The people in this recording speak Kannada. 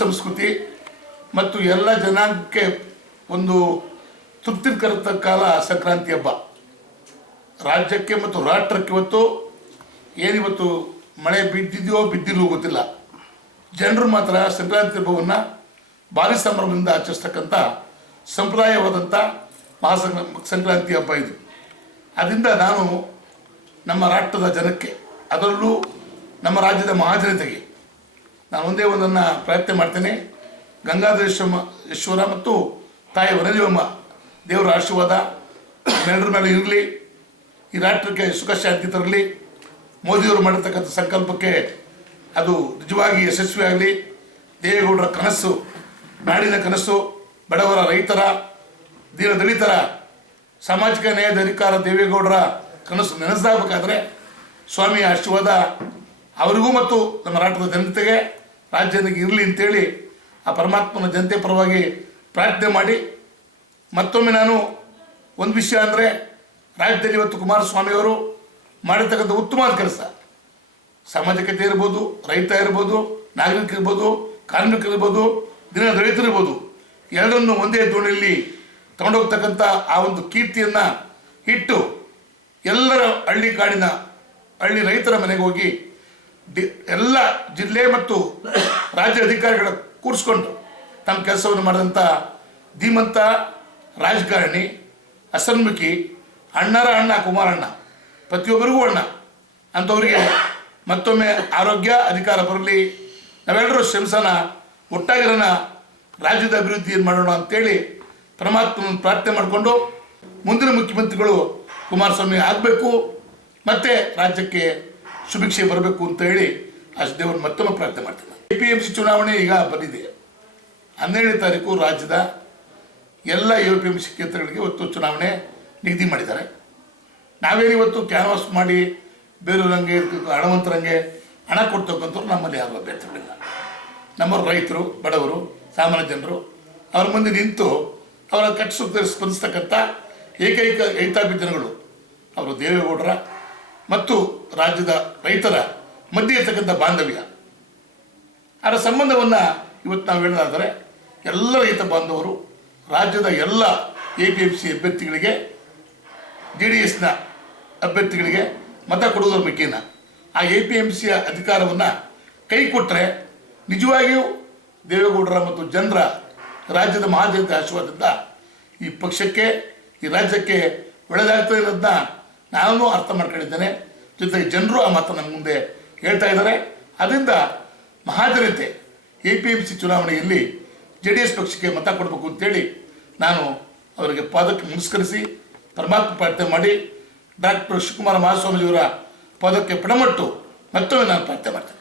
ಸುಸಂಸ್ಕೃತಿ ಮತ್ತು ಎಲ್ಲ ಜನಾಂಗಕ್ಕೆ ಒಂದು ತೃಪ್ತಿಕರ ಕಾಲ ಸಂಕ್ರಾಂತಿ ಹಬ್ಬ. ರಾಜ್ಯಕ್ಕೆ ಮತ್ತು ರಾಷ್ಟ್ರಕ್ಕೆ ಇವತ್ತು ಏನಿವತ್ತು ಮಳೆ ಬಿದ್ದಿಲ್ಲವೋ ಗೊತ್ತಿಲ್ಲ, ಜನರು ಮಾತ್ರ ಸಂಕ್ರಾಂತಿ ಹಬ್ಬವನ್ನು ಭಾರಿ ಸಂಭ್ರಮದಿಂದ ಆಚರಿಸ್ತಕ್ಕಂಥ ಸಂಪ್ರದಾಯವಾದಂಥ ಸಂಕ್ರಾಂತಿ ಹಬ್ಬ ಇದು. ಅದರಿಂದ ನಾನು ನಮ್ಮ ರಾಷ್ಟ್ರದ ಜನಕ್ಕೆ, ಅದರಲ್ಲೂ ನಮ್ಮ ರಾಜ್ಯದ ಮಹಾಜನತೆಗೆ ನಾನು ಒಂದೇ ಒಂದನ್ನು ಪ್ರಯತ್ನ ಮಾಡ್ತೇನೆ. ಗಂಗಾಧರೇಶ್ವರ ಮತ್ತು ತಾಯಿ ವನದೇವಮ್ಮ ದೇವರ ಆಶೀರ್ವಾದ ಎಲ್ಲರ ಮೇಲೆ ಇರಲಿ, ಈ ರಾಷ್ಟ್ರಕ್ಕೆ ಸುಖ ಶಾಂತಿ ತರಲಿ, ಮೋದಿಯವರು ಮಾಡಿರ್ತಕ್ಕಂಥ ಸಂಕಲ್ಪಕ್ಕೆ ಅದು ನಿಜವಾಗಿ ಯಶಸ್ವಿಯಾಗಲಿ. ದೇವೇಗೌಡರ ಕನಸು, ನಾಡಿನ ಕನಸು, ಬಡವರ, ರೈತರ, ದಲಿತರ ಸಾಮಾಜಿಕ ನ್ಯಾಯದ ಅಧಿಕಾರ ದೇವೇಗೌಡರ ಕನಸು ನೆನೆಸಾಗಬೇಕಾದ್ರೆ ಸ್ವಾಮಿಯ ಆಶೀರ್ವಾದ ಅವರಿಗೂ ಮತ್ತು ನಮ್ಮ ರಾಷ್ಟ್ರದ ಜನತೆಗೆ, ರಾಜ್ಯದಲ್ಲಿ ಇರಲಿ ಅಂತೇಳಿ ಆ ಪರಮಾತ್ಮನ ಜನತೆ ಪರವಾಗಿ ಪ್ರಾರ್ಥನೆ ಮಾಡಿ, ಮತ್ತೊಮ್ಮೆ ನಾನು ಒಂದು ವಿಷಯ ಅಂದರೆ, ರಾಜ್ಯದಲ್ಲಿ ಇವತ್ತು ಕುಮಾರಸ್ವಾಮಿಯವರು ಮಾಡಿರ್ತಕ್ಕಂಥ ಉತ್ತಮವಾದ ಕೆಲಸ, ಸಾಮಾಜಿಕತೆ ಇರ್ಬೋದು, ರೈತ ಇರ್ಬೋದು, ನಾಗರಿಕರಿರ್ಬೋದು, ಕಾರ್ಮಿಕರಿರ್ಬೋದು, ದಲಿತರಿರ್ಬೋದು, ಎಲ್ಲರನ್ನು ಒಂದೇ ದೋಣಿಯಲ್ಲಿ ತಗೊಂಡೋಗ್ತಕ್ಕಂಥ ಆ ಒಂದು ಕೀರ್ತಿಯನ್ನು ಇಟ್ಟು ಎಲ್ಲರ ಹಳ್ಳಿ ರೈತರ ಮನೆಗೆ ಹೋಗಿ ಎಲ್ಲ ಜಿಲ್ಲೆ ಮತ್ತು ರಾಜ್ಯ ಅಧಿಕಾರಿಗಳ ಕೂರಿಸ್ಕೊಂಡು ತಮ್ಮ ಕೆಲಸವನ್ನು ಮಾಡಿದಂಥ ಧೀಮಂತ ರಾಜಕಾರಣಿ, ಹಸನ್ಮುಖಿ, ಅಣ್ಣರ ಅಣ್ಣ ಕುಮಾರಣ್ಣ, ಪ್ರತಿಯೊಬ್ಬರಿಗೂ ಅಣ್ಣ ಅಂಥವರಿಗೆ ಮತ್ತೊಮ್ಮೆ ಆರೋಗ್ಯ ಅಧಿಕಾರ ಬರಲಿ. ನಾವೆಲ್ಲರೂ ಶ್ರಮಿಸೋಣ, ಒಟ್ಟಾಗಿರೋಣ, ರಾಜ್ಯದ ಅಭಿವೃದ್ಧಿಯನ್ನು ಮಾಡೋಣ ಅಂತೇಳಿ ಪರಮಾತ್ಮನ ಪ್ರಾರ್ಥನೆ ಮಾಡಿಕೊಂಡು ಮುಂದಿನ ಮುಖ್ಯಮಂತ್ರಿಗಳು ಕುಮಾರಸ್ವಾಮಿ ಆಗಬೇಕು, ಮತ್ತು ರಾಜ್ಯಕ್ಕೆ ಸುಭಿಕ್ಷೆ ಬರಬೇಕು ಅಂತ ಹೇಳಿ ಆ ದೇವರನ್ನು ಮತ್ತೊಮ್ಮೆ ಪ್ರಾರ್ಥನೆ ಮಾಡ್ತೀನಿ. APMC ಚುನಾವಣೆ ಈಗ ಬಂದಿದೆ. 12ನೇ ತಾರೀಕು ರಾಜ್ಯದ ಎಲ್ಲ APMC ಕ್ಷೇತ್ರಗಳಿಗೆ ಇವತ್ತು ಚುನಾವಣೆ ನಿಗದಿ ಮಾಡಿದ್ದಾರೆ. ನಾವೇನಿವತ್ತು ಕ್ಯಾನ್ವಾಸ್ ಮಾಡಿ ಬೇರೆಯವರಂಗೆ ಹಣವಂತರಂಗೆ ಹಣ ಕೊಡ್ತಕ್ಕಂಥವ್ರು ನಮ್ಮಲ್ಲಿ ಯಾರು ಅಭ್ಯರ್ಥಿಗಳಿಲ್ಲ. ನಮ್ಮ ರೈತರು, ಬಡವರು, ಸಾಮಾನ್ಯ ಜನರು ಅವ್ರ ಮುಂದೆ ನಿಂತು ಅವರ ಕಷ್ಟ ಸ್ಪಂದಿಸ್ತಕ್ಕಂಥ ಏಕೈಕ ರೈತಾಪಿ ಜನಗಳು ಅವರು ದೇವೇಗೌಡರ ಮತ್ತು ರಾಜ್ಯದ ರೈತರ ಮಧ್ಯೆ ಇರ್ತಕ್ಕಂಥ ಬಾಂಧವ್ಯ, ಅದರ ಸಂಬಂಧವನ್ನು ಇವತ್ತು ನಾವು ಹೇಳೋದಾದರೆ ಎಲ್ಲ ರೈತ ಬಾಂಧವರು ರಾಜ್ಯದ ಎಲ್ಲ APMC ಅಭ್ಯರ್ಥಿಗಳಿಗೆ, JDSನ ಅಭ್ಯರ್ಥಿಗಳಿಗೆ ಮತ ಕೊಡುವುದರ ಮುಖೇನ ಆ APMCಯ ಅಧಿಕಾರವನ್ನು ಕೈ ಕೊಟ್ಟರೆ ನಿಜವಾಗಿಯೂ ದೇವೇಗೌಡರ ಮತ್ತು ಜನರ, ರಾಜ್ಯದ ಮಹಾಜನತೆ ಆಶೀರ್ವಾದದಿಂದ ಈ ಪಕ್ಷಕ್ಕೆ, ಈ ರಾಜ್ಯಕ್ಕೆ ಒಳ್ಳೆಯದಾಗ್ತದೆ ಅನ್ನೋದನ್ನ ನಾನು ಅರ್ಥ ಮಾಡ್ಕೊಂಡಿದ್ದೇನೆ. ಜೊತೆಗೆ ಜನರು ಆ ಮಾತನ್ನು ನಮ್ಮ ಮುಂದೆ ಹೇಳ್ತಾ ಇದ್ದಾರೆ. ಅದರಿಂದ ಮಹಾಜನತೆ APMC ಚುನಾವಣೆಯಲ್ಲಿ JDS ಪಕ್ಷಕ್ಕೆ ಮತ ಕೊಡಬೇಕು ಅಂತೇಳಿ ನಾನು ಅವರಿಗೆ ಪಾದಕ್ಕೆ ನಮಸ್ಕರಿಸಿ ಪರಮಾತ್ಮ ಪ್ರಾರ್ಥನೆ ಮಾಡಿ ಡಾಕ್ಟರ್ ಶಿವಕುಮಾರ ಮಹಾಸ್ವಾಮಿಯವರ ಪಾದಕ್ಕೆ ಪಣಮಟ್ಟು ಮತ್ತೊಮ್ಮೆ ನಾನು ಪ್ರಾರ್ಥನೆ ಮಾಡ್ತೇನೆ.